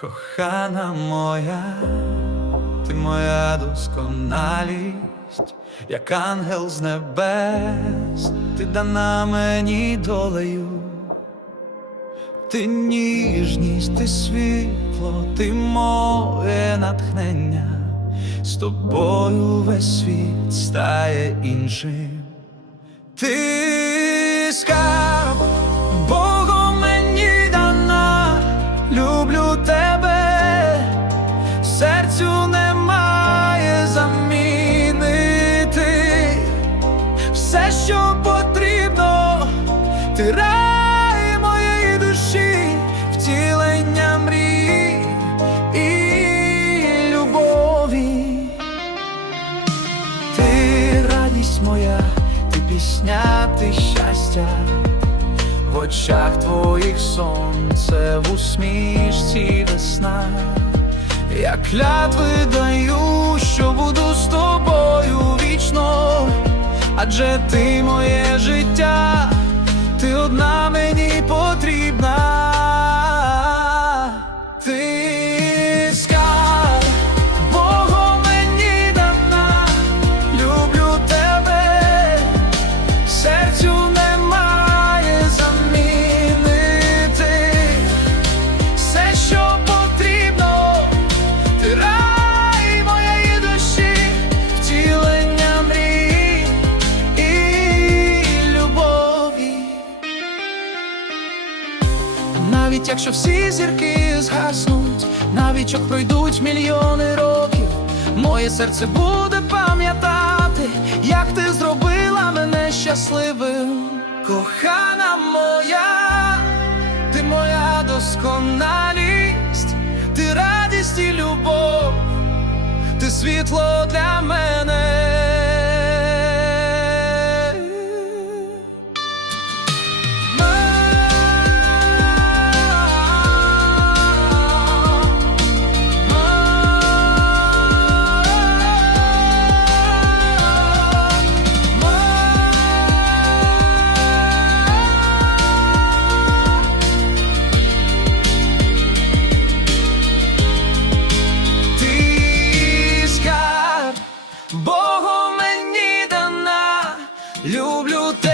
Кохана моя, ти моя досконалість, як ангел з небес, ти дана мені долею. Ти ніжність, ти світло, ти моє натхнення, з тобою весь світ стає іншим. Ти ти рай моєї душі, втілення мрій і любові. Ти радість моя, ти пісня, ти щастя, в очах твоїх сонце, в усмішці весна. Я клятви даю, що буду з тобою вічно, адже ти моє життя, одна мені Навіть якщо всі зірки згаснуть, навіть як пройдуть мільйони років, моє серце буде пам'ятати, як ти зробила мене щасливим. Кохана моя, ти моя досконалість, ти радість і любов, ти світло для мене. люблю тебе.